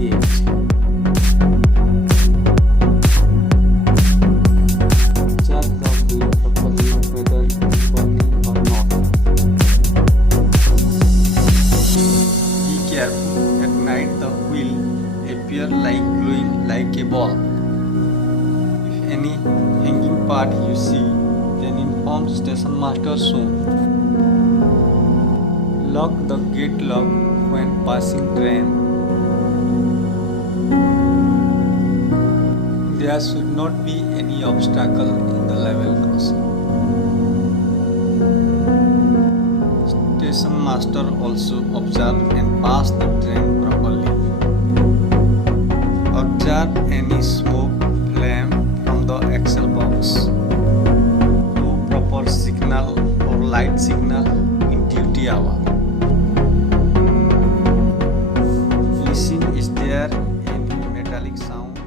gauge. Check the wheel properly whether it's burning or not. Be careful, at night the wheel appear like glowing like a ball. If any hanging part you see, then inform station master soon. Lock the gate lock when passing train. There should not be any obstacle in the level crossing. Station master also observe and pass the train properly. Observe any smoke, flame from the axle box. Do proper signal or light signal in duty hour. Listen, is there any metallic sound?